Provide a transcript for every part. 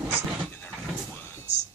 in their own words.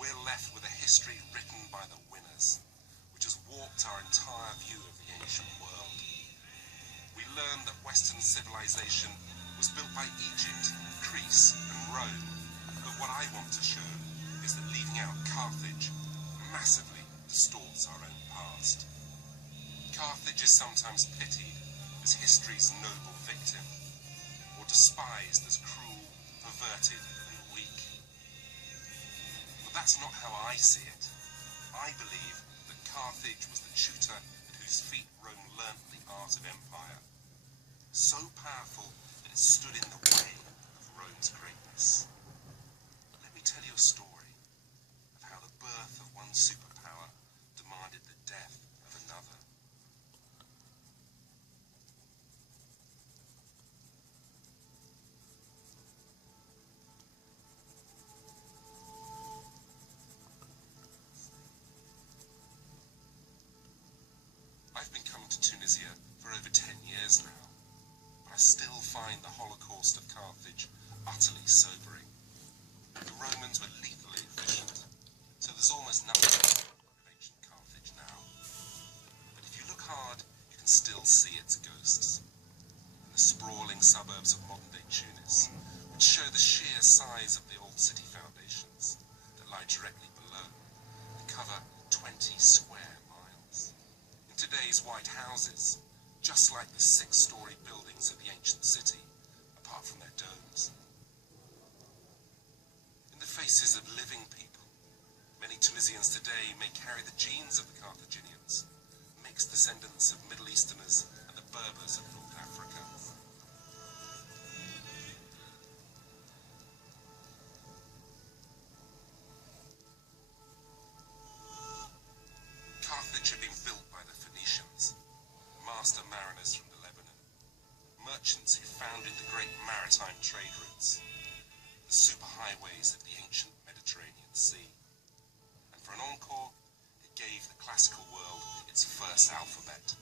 We're left with a history written by the winners, which has warped our entire view of the ancient world. We learned that Western civilization was built by Egypt, Greece, and Rome. But what I want to show is that leaving out Carthage massively distorts our own past. Carthage is sometimes pitied as history's noble victim, or despised as cruel, perverted, and weak. But that's not how I see it. I believe that Carthage was the tutor at whose feet Rome learnt the art of empire, so powerful that it stood in the way of Rome's greatness. Let me tell you a story of how the birth of one superpower demanded the death of another. I've been coming to Tunisia for over 10 years now, but I still find the Holocaust of Carthage utterly sobering. The Romans were lethally efficient, so there's almost nothing of ancient Carthage now. But if you look hard, you can still see its ghosts. In the sprawling suburbs of modern-day Tunis, which show the sheer size of the old city foundations that lie directly below and cover 20 square miles. In today's white houses, just like the 6-story buildings of the ancient city, apart from their domes. In the faces of living people, many Tunisians today may carry the genes of the Carthaginians, mixed descendants of Middle Easterners and the Berbers of North Africa. Carthage had been built by the Phoenicians, master mariners from the Lebanon, merchants who founded the great maritime trade routes, the superhighways of the ancient Mediterranean Sea. And for an encore, it gave the classical world its first alphabet.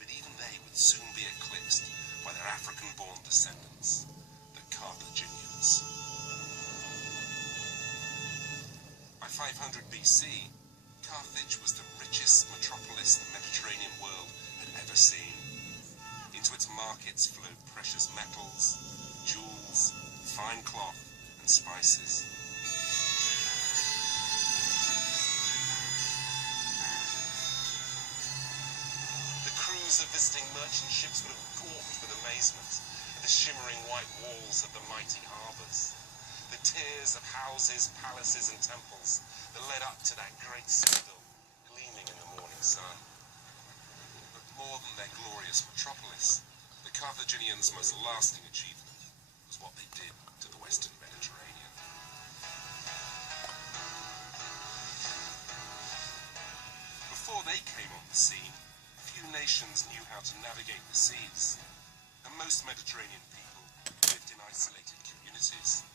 But even they would soon be eclipsed by their African-born descendants, the Carthaginians. By 500 BC, Carthage was the richest metropolis the Mediterranean world had ever seen. Into its markets flowed precious metals, jewels, fine cloth, and spices. The crews of visiting merchant ships would have gawped with amazement at the shimmering white walls of the mighty harbours, the tiers of houses, palaces, and temples that led up to that great citadel, gleaming in the morning sun. But more than their glorious metropolis, the Carthaginians' most lasting achievement was what they did to the Western Mediterranean. Before they came on the scene, few nations knew how to navigate the seas, and most Mediterranean people lived in isolated communities.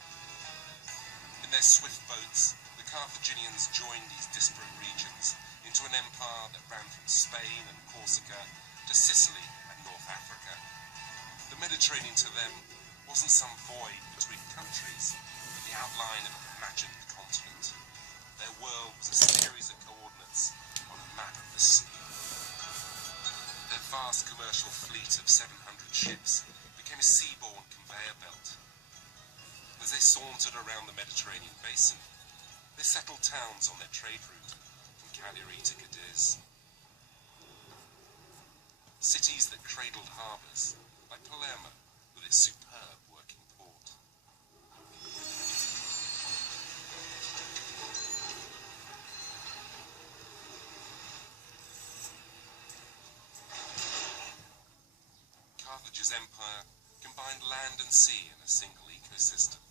In their swift boats, the Carthaginians joined these disparate regions into an empire that ran from Spain and Corsica to Sicily and North Africa. The Mediterranean to them wasn't some void between countries, but the outline of an imagined continent. Their world was a series of coordinates on a map of the sea. Their vast commercial fleet of 700 ships became a seaborne conveyor belt. As they sauntered around the Mediterranean basin, they settled towns on their trade route from Cagliari to Cadiz. Cities that cradled harbours, like Palermo with its superb working port. Carthage's empire combined land and sea in a single ecosystem.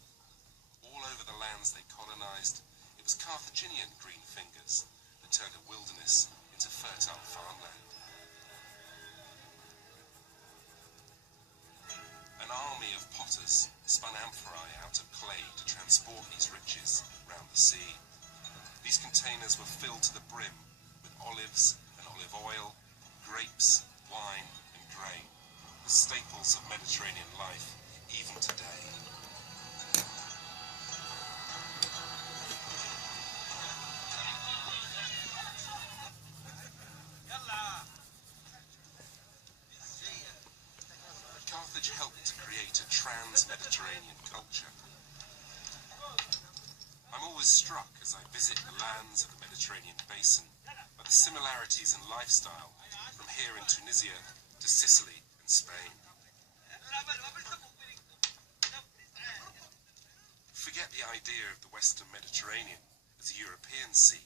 All over the lands they colonized, it was Carthaginian green fingers that turned a wilderness into fertile farmland. An army of potters spun amphorae out of clay to transport these riches round the sea. These containers were filled to the brim with olives and olive oil, grapes, wine and grain. the staples of Mediterranean life even today. Carthage helped to create a trans-Mediterranean culture. I'm always struck as I visit the lands of the Mediterranean basin by the similarities in lifestyle from here in Tunisia to Sicily and Spain. Forget the idea of the Western Mediterranean as a European sea.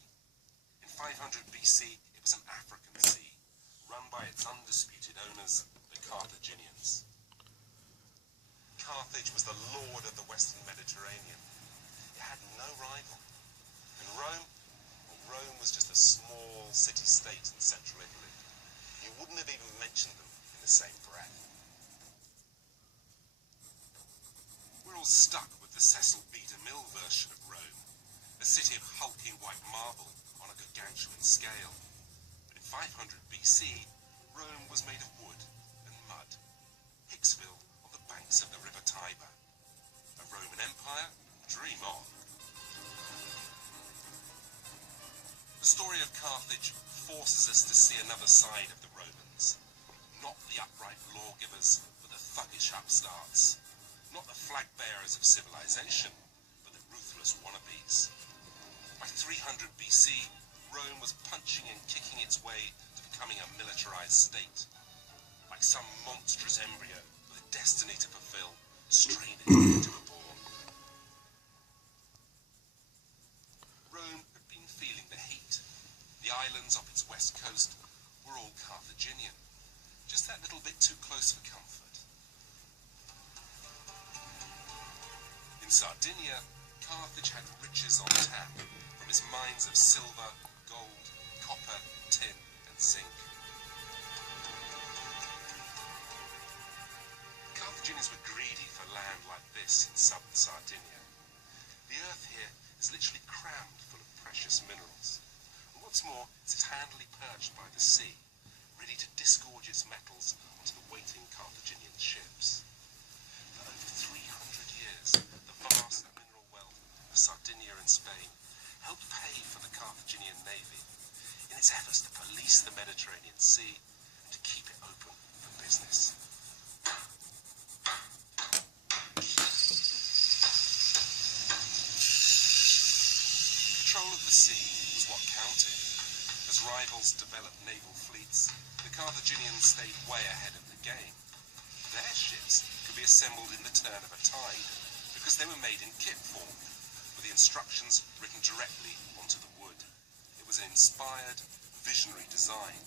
In 500 BC, it was an African sea, run by its undisputed owners, the Carthaginians. Carthage was the lord of the Western Mediterranean. It had no rival. And Rome? Well, Rome was just a small city-state in central Italy. You wouldn't have even mentioned them in the same breath. We're all stuck with the Cecil B. DeMille version of Rome, a city of hulking white marble on a gargantuan scale. But in 500 BC, Rome was made of wood and mud. Hicksville on the banks of the River Tiber. A Roman Empire? Dream on. The story of Carthage forces us to see another side of the Romans. Not the upright lawgivers, but the thuggish upstarts. Not the flag bearers of civilization, but the ruthless wannabes. By 300 BC, Rome was punching and kicking its way to becoming a militarized state. Like some monstrous embryo with a destiny to fulfill, straining to be born. Rome had been feeling the heat. The islands off its west coast were all Carthaginian, just that little bit too close for comfort. In Sardinia, Carthage had riches on tap, from its mines of silver, gold, copper, tin and zinc. Carthaginians were greedy for land like this in southern Sardinia. The earth here is literally crammed full of precious minerals. And what's more, it's handily perched by the sea, ready to disgorge its metals onto the waiting Carthaginian ships. For over 300 years, the vast mineral wealth of Sardinia and Spain helped pay for the Carthaginian navy in its efforts to police the Mediterranean Sea and to keep it open for business. Control of the sea was what counted. As rivals developed naval fleets, the Carthaginians stayed way ahead of the game. Their ships could be assembled in the turn of a tide because they were made in kit form, with the instructions written directly onto the wood. It was an inspired, visionary design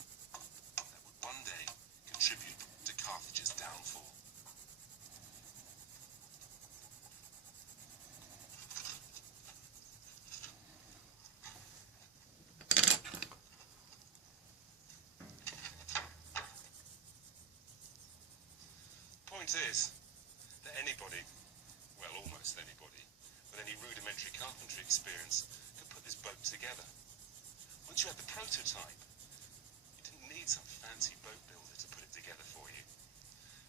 that would one day contribute to Carthage's downfall. The point is that anybody, well almost anybody, with any rudimentary carpentry experience could put this boat together. Once you had the prototype, you didn't need some fancy boat builder to put it together for you.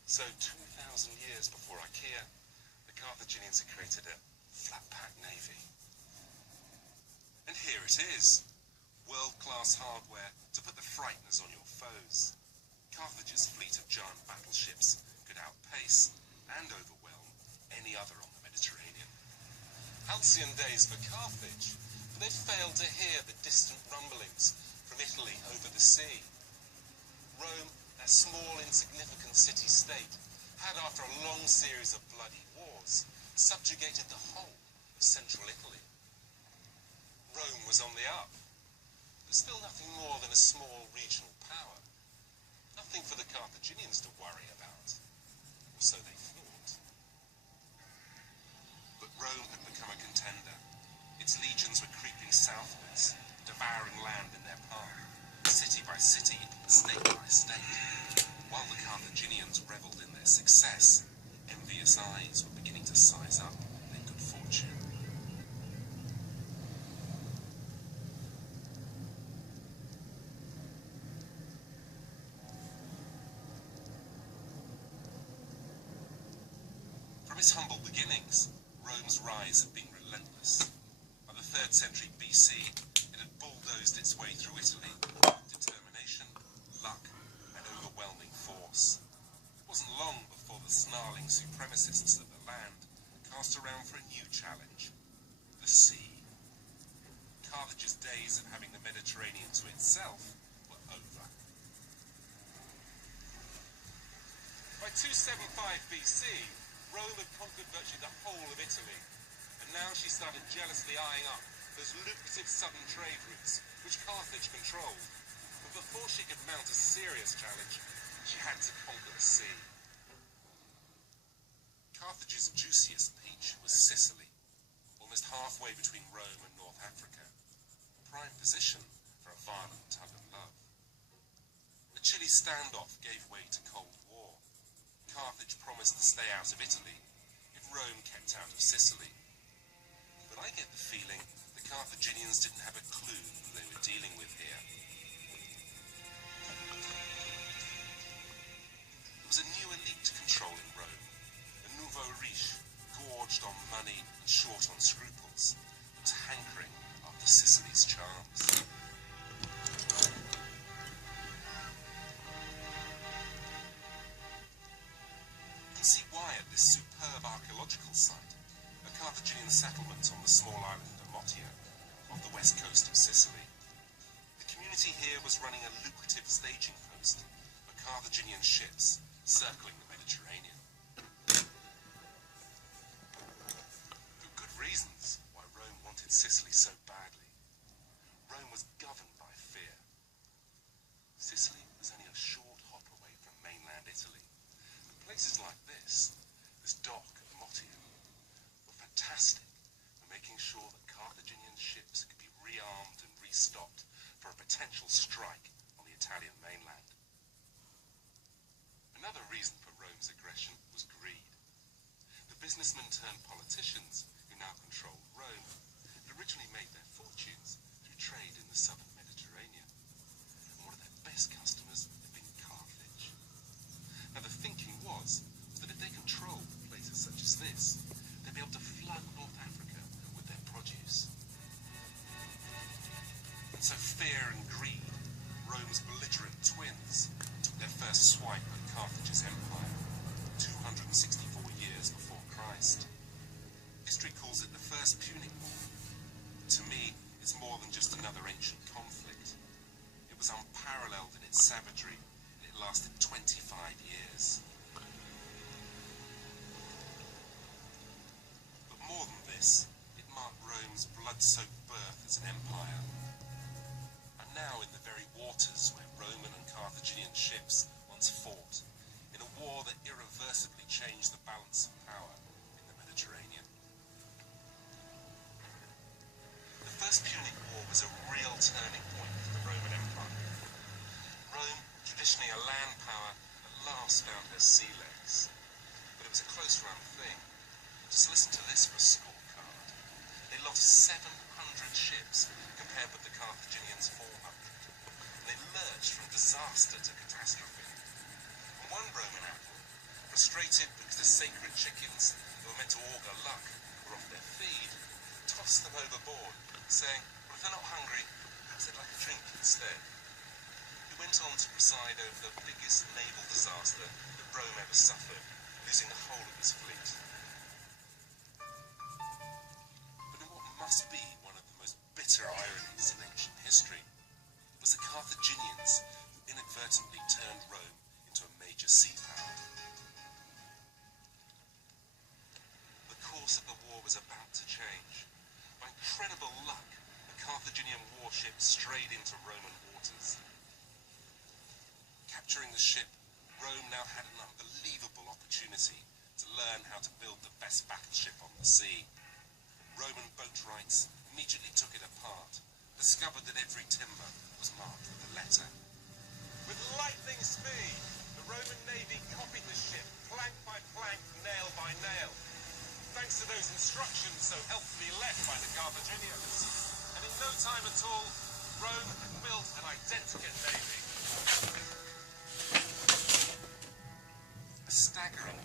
So 2,000 years before IKEA, the Carthaginians had created a flat-pack navy. And here it is, world-class hardware to put the frighteners on your foes. Carthage's fleet of giant battleships could outpace and overwhelm any other on the Mediterranean. Halcyon days for Carthage, but they'd failed to hear the distant rumblings from Italy over the sea. Rome, that small, insignificant city-state, had, after a long series of bloody wars, subjugated the whole of central Italy. Rome was on the up, but still nothing more than a small regional power. Nothing for the Carthaginians to worry about, or so they thought. But Rome had become a contender. Its legions were creeping southwards, devouring land in their path, city by city, state by state. While the Carthaginians revelled in their success, envious eyes were beginning to size up their good fortune. From its humble beginnings, Rome's rise had been relentless. By the 3rd century BC, it had bulldozed its way through Italy with determination, luck, and overwhelming force. It wasn't long before the snarling supremacists of the land cast around for a new challenge: the sea. Carthage's days of having the Mediterranean to itself were over. By 275 BC, Rome had conquered virtually the whole of Italy, and now she started jealously eyeing up those lucrative southern trade routes which Carthage controlled. But before she could mount a serious challenge, she had to conquer the sea. Carthage's juiciest peach was Sicily, almost halfway between Rome and North Africa, a prime position for a violent tug of love. The chilly standoff gave way to Cold War. Carthage promised to stay out of Italy if Rome kept out of Sicily. But I get the feeling the Carthaginians didn't have a clue who they were dealing with here. There was a new elite controlling Rome, a nouveau riche, gorged on money and short on scruples, that was hankering after Sicily's charms. See why at this superb archaeological site, a Carthaginian settlement on the small island of Motia, off the west coast of Sicily. The community here was running a lucrative staging post for Carthaginian ships circling the Mediterranean. There were good reasons why Rome wanted Sicily so badly. Rome was governed by fear. Sicily was only a short hop away from mainland Italy. Places like this dock at Motia, were fantastic for making sure that Carthaginian ships could be rearmed and restocked for a potential strike on the Italian mainland. Another reason for Rome's aggression was greed. The businessmen turned politicians who now controlled Rome had originally made their fortunes through trade in the southern Mediterranean, and one of their best customers had been Carthage. Now the thinking was that if they controlled places such as this, they'd be able to flood North Africa with their produce. And so fear and greed, Rome's belligerent twins, took their first swipe at Carthage's empire, 264 years before Christ. History calls it the First Punic War. But to me, it's more than just another ancient conflict. It was unparalleled in its savagery, and it lasted 25 years. But more than this, it marked Rome's blood-soaked birth as an empire. And now in the very waters where Roman and Carthaginian ships once fought, in a war that irreversibly changed the balance of power in the Mediterranean. The First Punic War was a real turning point for the Roman Empire. Rome, traditionally a land power, at last found her sea legs. But it was a close-run thing. Just listen to this for a scorecard. They lost 700 ships compared with the Carthaginians' 400. And they lurched from disaster to catastrophe. And one Roman admiral, frustrated because the sacred chickens that were meant to augur luck were off their feed, tossed them overboard, saying, well, if they're not hungry, perhaps they'd like a drink instead. He went on to preside over the biggest naval disaster that Rome ever suffered, losing the whole of his fleet. But in what must be one of the most bitter ironies in ancient history, was the Carthaginians who inadvertently turned Rome into a major sea power. The course of the war was about to change. By incredible luck, a Carthaginian warship strayed into Roman waters. Capturing the ship, Rome now had an unbelievable opportunity to learn how to build the best battleship on the sea. Roman boatwrights immediately took it apart, discovered that every timber was marked with a letter. With lightning speed, the Roman Navy copied the ship, plank by plank, nail by nail, thanks to those instructions so helpfully left by the Carthaginians. And in no time at all, Rome had built an identical navy. A staggering